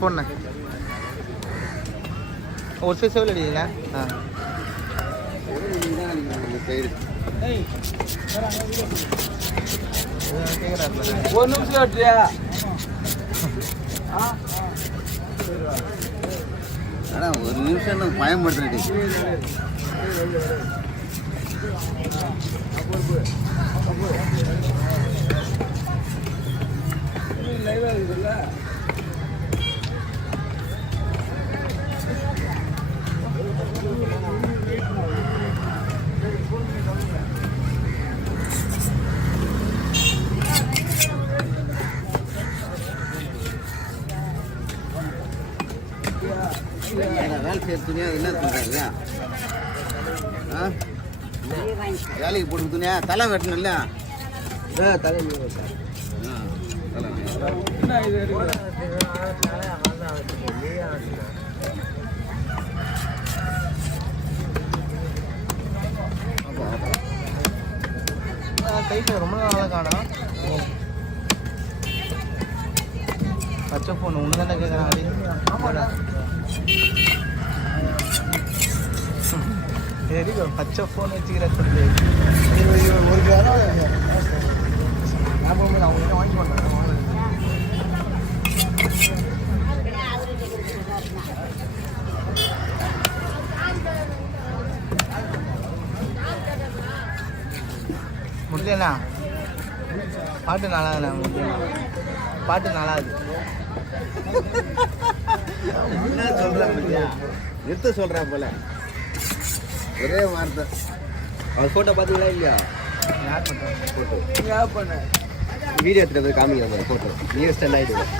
போண்ண ஒரு சைஸ் எவ்வளோ அடிக்கல ஒரு நிமிஷம் ஆட்டியா ஒரு நிமிஷம் பயன்படுத்துறேன் லைவா இருக்குல்ல வேலை செய்ய துணியா என்ன பண்ணுறாங்க வேலைக்கு போட்டு துணியா தலை வெட்டணும் இல்லையா தலை என்ன இது கைட்டு ரொம்ப நாளாக காணும் பச்சை ஃபோன் ஒன்று தானே கேட்குறான் ஆமாடா சரி பச்சை ஃபோன் வச்சுக்கிற சொல்லி ஒரு ஞாபகம் அவங்க வாங்கி பண்ணுறாங்க முடியலண்ணா பாட்டு நல்லாதுண்ணா பாட்டு நல்லாது என்ன சொல்கிறேன் பத்தியா நிறுத்த சொல்கிறேன் போல ஒரே வார்த்தை அவர் ஃபோட்டோ பார்த்தீங்களா இல்லையா யார் பண்ணுறேன் ஃபோட்டோ யார் பண்ண வீடியோ எடுத்துகிட்டு போய் காமிக்கிற மாதிரி ஃபோட்டோ நீ ஸ்டெண்ட் ஆகிடுவேன்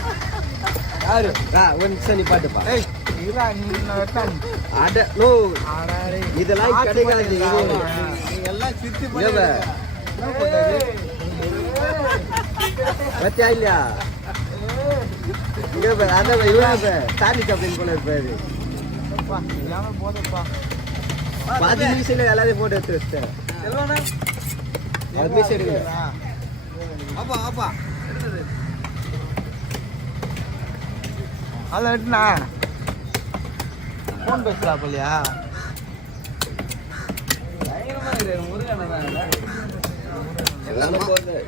யாரு ஒரு நிமிஷம் நீ பாட்டுப்பா ஏய் இதா நீ வெட்டான் அட நோ இதெல்லாம் கிடைக்காது எல்லாம் சித்தி பத்தியா இல்லையா இங்கே பேர் அதான் இவன் சார்லி சாப்ளின் போல இருப்பாரு இல்லாமல் போதப்பா பாதி நிமிஷம் எல்லாரையும் போட்டு எடுத்து வச்சிட்டேன் அது மிஸ் எடுக்கல அப்பா அப்பா அதில் வெட்டுண்ணா ஃபோன் பேசுகிறா போலியா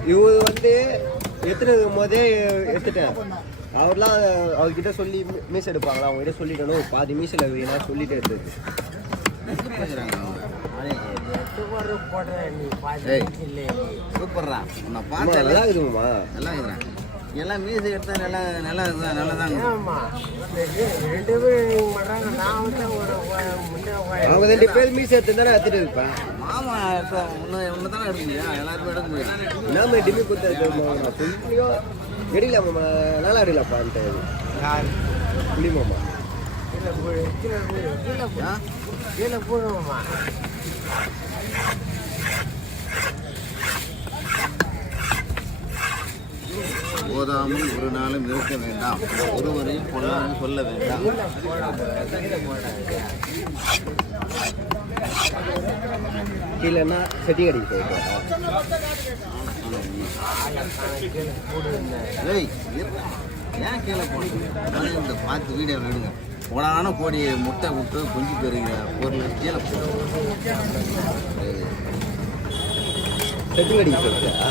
இவர் வந்து எடுத்துனது போதே எடுத்துட்டேன் அவர்லாம் அவர்கிட்ட சொல்லி மீஸ் எடுப்பாங்களா அவங்ககிட்ட சொல்லிட்டணும் பாதி மீசில் வைனா சொல்லிட்டு எடுத்தது சூப்பர்ரா நான் பார்த்தேன் நல்லா இருக்குதுமா நல்லா இருக்கிறேன் எல்லாம் மீசை எடுத்தா நல்லா நல்லா இருக்குதான் நல்லா தான் அவங்க 2 பேர் மீசை எடுத்து தானே எடுத்துட்டு இருப்பேன் மாமா ஒன்று தானே எடுக்கலையா எல்லாருமே எடுக்க முடியும் எல்லாமே டிமி கொடுத்து எடுக்கலாமா நல்லா எடுக்கலாப்பான்ட்டு யார் புளிமாமா கீழே போடுவோம்மா போதாமல் ஒரு நாளும் இருக்க வேண்டாம் ஒருவரையும் கொள்ளாமல் சொல்ல வேண்டாம் கீழேன்னா செட்டி கடிக்கு போயிட்டு ஏன் கீழே போனோம் இந்த பார்த்து வீடியோ எடுங்க போடான கோடி முட்டை விட்டு கொஞ்சம் பெருங்க பொருள் கீழே போடும் செட்டி கடிக்கு போயிட்டா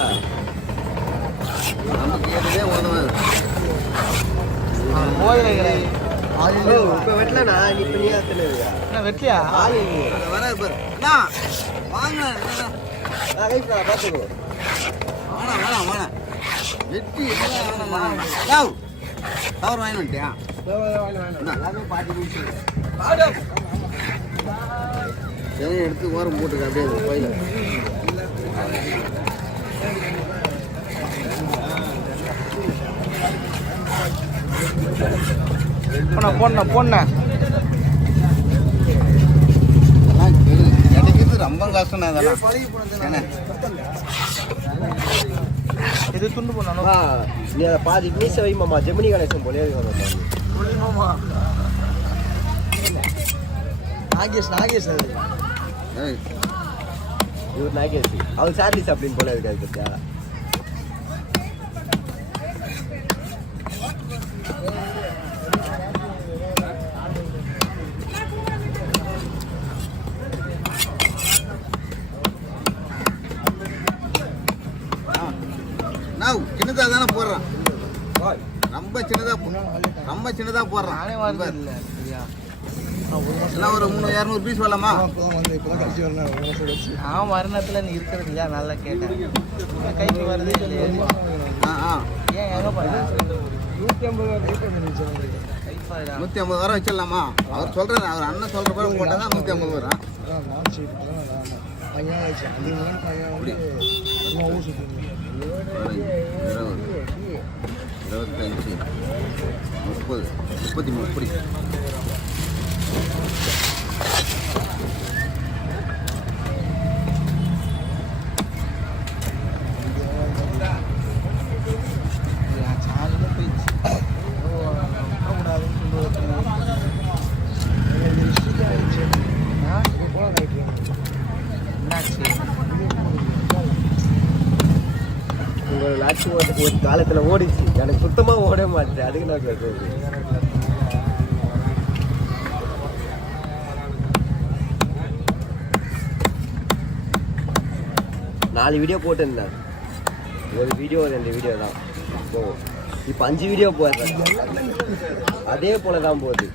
நமக்கு ஏதே உதவாது போதலை கிடையாது இப்போ வெட்டலண்ணா இப்போ நீ என்ன வெட்டியா வர பாரு வாங்க பார்த்துக்கோ வேணாம் வேணாம் வேணாம் வெட்டி கவர் வாங்கி வந்துட்டியா எல்லாமே பாட்டி முடிச்சு எடுத்து ஓரம் போட்டுக்க அப்படியே கோயில பொண்ண கிடைக்கிறது ரொம்ப கஷ்டம் அதெல்லாம் இது துண்டு பண்ணணும் நீ அதை பாதி மீச வைமாமா ஜெமினி கணேசன் போலே நாகேஷ் அது இவர் நாகேஷ் அவர் சார்லிஸ் அப்படின்னு போல இருக்காது பத்தியா ரொம்ப சின்னதாக போடுறான். நானே வரது இல்லை சரியா. எல்லாம் ஒரு 300-200 பீஸ் வரலாமா? நான் மரணத்தில் நீ இருக்கிறது இல்லையா, நல்லா கேட்டேன். கைக்கு வருது இல்லையா? ஏன் எங்கே போகிறேன்? 150 வர வச்சிடலாமா? அவர் சொல்கிறார், அவர் அண்ணன் சொல்கிற பேர் போட்டால் தான் 150 வரும். 25, 30, 33 இப்படி. உங்கள் லாட்சி ஒரு காலத்தில் ஓடிச்சு, எனக்கு சுத்தமாக ஓட மாட்டேன். அதுக்கு நான் கேட்குறது. நாலு வீடியோ போட்டிருந்தேன். ஒரு வீடியோ 2 வீடியோ தான். ஸோ இப்போ 5 வீடியோ போடுறேன். அதே போல தான் போகுது.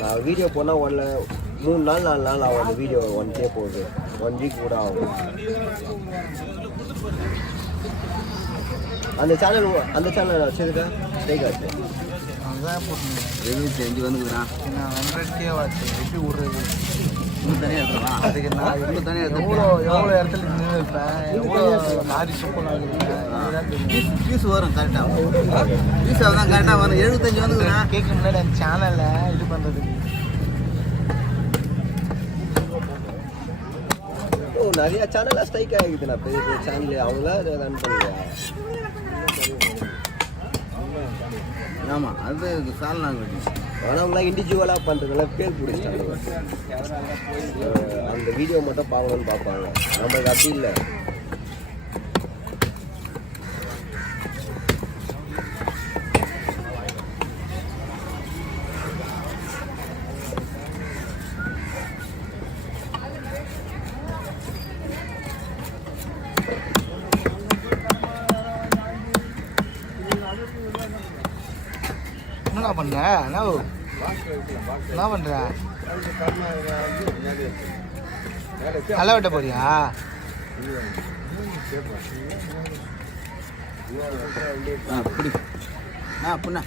நான் வீடியோ போனால் 3 நாள் 4 நாள் ஆகும். அந்த வீடியோ 1K போகுது. 1 வீக் கூட ஆகும். அந்த சேனல் வச்சிருக்கா ஸ்டைகாச்சு அதான் போட்டுருந்தேன். 75 வந்துக்குதுண்ணா. நான் 100K வாச்சு எப்படி விடுறது? இன்னும் தனியாக எடுத்துக்கலாம். அதுக்கு நான் இன்னும் தனியாக எவ்வளோ இடத்துல நின்று இருப்பேன், எவ்வளோ காரி சுப்பலாம் இருப்பேன். பீஸ் வரும் கரெக்டாக. பீஸ் தான் கரெக்டாக வரும். 75 வந்துக்குதுண்ணா. கேட்க முன்னாடி அந்த சேனலில் இது பண்ணுறதுக்கு நிறைய சேனலாக ஸ்ட்ரைக் ஆகிக்குதுண்ணா. பெரிய பெரிய சேனல் அவங்களா அதை ரன் பண்ணுவா. ஆமாம், அது சால் நாங்கள் கட்டி. ஆனால் அவங்களாம் இண்டிவிஜுவலாக பண்ணுறதுனால பேர் பிடிச்சிட்டாங்க. அந்த வீடியோ மட்டும் பார்க்கணுன்னு பார்ப்பாங்க. நம்மளுக்கு அப்படி இல்லை. என்ன பண்ணுற? என்ன பண்ணுற? களை வெட்ட போறியா? அப்படி அப்படின்னா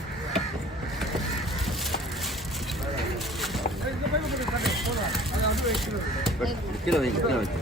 கீழே வைங்க, கீழே வைங்க.